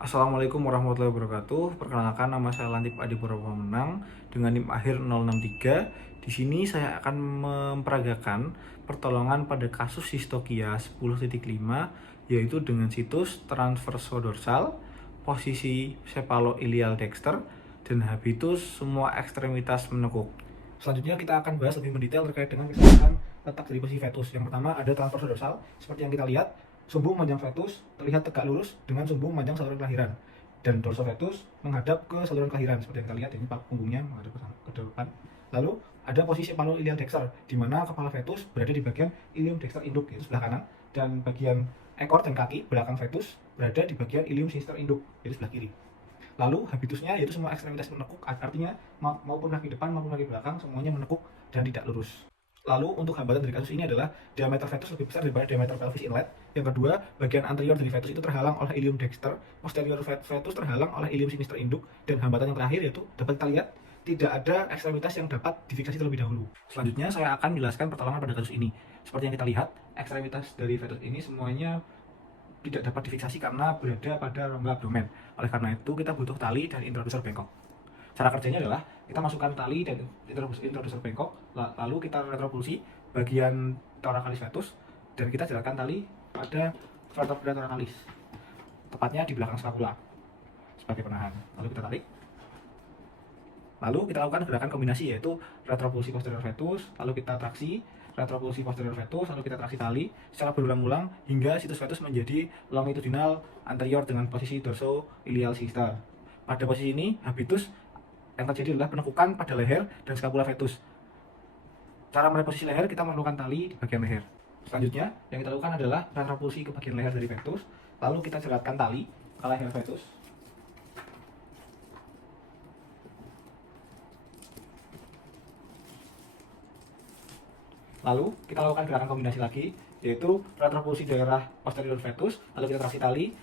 Assalamualaikum warahmatullahi wabarakatuh. Perkenalkan, nama saya Lantip Adipura Pemenang dengan NIM akhir 063. Di sini saya akan memperagakan pertolongan pada kasus Sistokia 10.5, yaitu dengan situs transversodorsal, posisi cephalolial dexter, dan habitus semua ekstremitas menekuk. Selanjutnya kita akan bahas lebih mendetail terkait dengan kesalahan letak dari posisi fetus. Yang pertama ada transversodorsal, seperti yang kita lihat. Sumbung panjang fetus terlihat tegak lurus dengan sumbung panjang saluran kelahiran, dan dorso fetus menghadap ke saluran kelahiran seperti yang kita lihat, ini punggungnya menghadap ke depan. Lalu ada posisi cephalolial dexter, di mana kepala fetus berada di bagian ilium dexter induk, yaitu sebelah kanan, dan bagian ekor dan kaki belakang fetus berada di bagian ilium sinister induk, yaitu sebelah kiri. Lalu habitusnya yaitu semua ekstremitas menekuk, artinya maupun kaki depan maupun kaki belakang semuanya menekuk dan tidak lurus. Lalu untuk hambatan dari kasus ini adalah diameter fetus lebih besar daripada diameter pelvis inlet. Yang kedua, bagian anterior dari fetus itu terhalang oleh ilium dexter, posterior fetus terhalang oleh ilium sinister induk, dan hambatan yang terakhir yaitu dapat kita lihat tidak ada ekstremitas yang dapat difiksasi terlebih dahulu. Selanjutnya saya akan menjelaskan pertolongan pada kasus ini. Seperti yang kita lihat, ekstremitas dari fetus ini semuanya tidak dapat difiksasi karena berada pada rongga abdomen. Oleh karena itu kita butuh tali dan introdusor bengkok. Cara kerjanya adalah kita masukkan tali dan introdusor bengkok, lalu kita retropulsi bagian thoracalis fetus, dan kita jalankan tali pada vertebra thoracalis, tepatnya di belakang skapula sebagai penahan. Lalu kita tarik. Lalu kita lakukan gerakan kombinasi, yaitu retropulsi posterior fetus, lalu kita traksi, retropulsi posterior fetus, lalu kita traksi tali secara berulang-ulang hingga situs fetus menjadi longitudinal anterior dengan posisi dorso-ilial sinister. Pada posisi ini, habitus yang terjadi adalah penekukan pada leher dan skapula fetus. Cara mereposisi leher, kita memerlukan tali di bagian leher. Selanjutnya, yang kita lakukan adalah retropulsi ke bagian leher dari fetus, lalu kita jeratkan tali ke leher fetus. Lalu kita lakukan gerakan kombinasi lagi, yaitu retropulsi daerah posterior fetus, lalu kita traksi tali,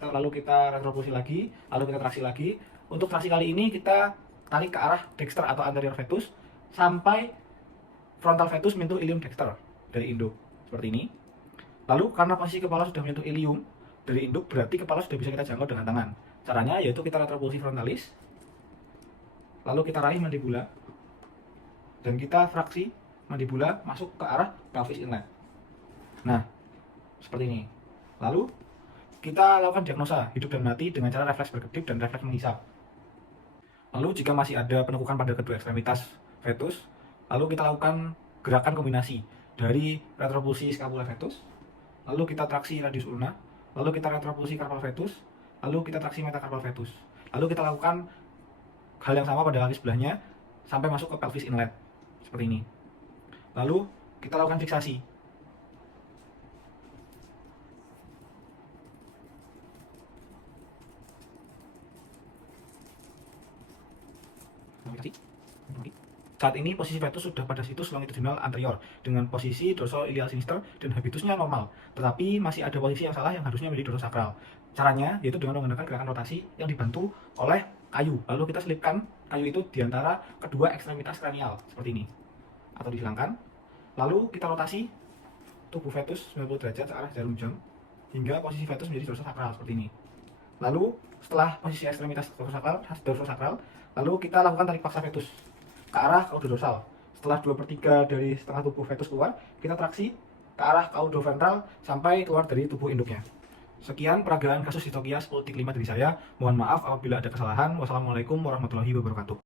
lalu kita retropulsi lagi, lalu kita traksi lagi. Untuk traksi kali ini kita tarik ke arah dexter atau anterior fetus sampai frontal fetus menyentuh ilium dexter dari induk, seperti ini. Lalu karena posisi kepala sudah menyentuh ilium dari induk, berarti kepala sudah bisa kita jangkau dengan tangan. Caranya yaitu kita retropulsi frontalis, lalu kita raih mandibula, dan kita fraksi mandibula masuk ke arah pelvis inlet. Nah, seperti ini. Lalu kita lakukan diagnosa hidup dan mati dengan cara refleks berkedip dan refleks menghisap. Lalu jika masih ada penekukan pada kedua ekstremitas fetus, lalu kita lakukan gerakan kombinasi dari retropulsi scapula fetus, lalu kita traksi radius ulna, lalu kita retropulsi carpal fetus, lalu kita traksi metacarpal fetus. Lalu kita lakukan hal yang sama pada kaki sebelahnya sampai masuk ke pelvis inlet, seperti ini. Lalu kita lakukan fiksasi. Saat ini posisi fetus sudah pada situs longitudinal anterior dengan posisi dorso-ilial sinister dan habitusnya normal, tetapi masih ada posisi yang salah yang harusnya menjadi dorsosakral. Caranya yaitu dengan menggunakan gerakan rotasi yang dibantu oleh kayu. Lalu kita selipkan kayu itu di antara kedua ekstremitas kranial seperti ini, atau disilangkan. Lalu kita rotasi tubuh fetus 90 derajat ke arah jarum jam hingga posisi fetus menjadi dorsosakral seperti ini. Lalu setelah posisi ekstremitas dorsosakral, lalu kita lakukan tarik paksa fetus ke arah caudodorsal. Setelah 2/3 dari setengah tubuh fetus keluar, kita traksi ke arah caudoventral sampai keluar dari tubuh induknya. Sekian peragaan kasus Sistokia 10.5 dari saya. Mohon maaf apabila ada kesalahan. Wassalamualaikum warahmatullahi wabarakatuh.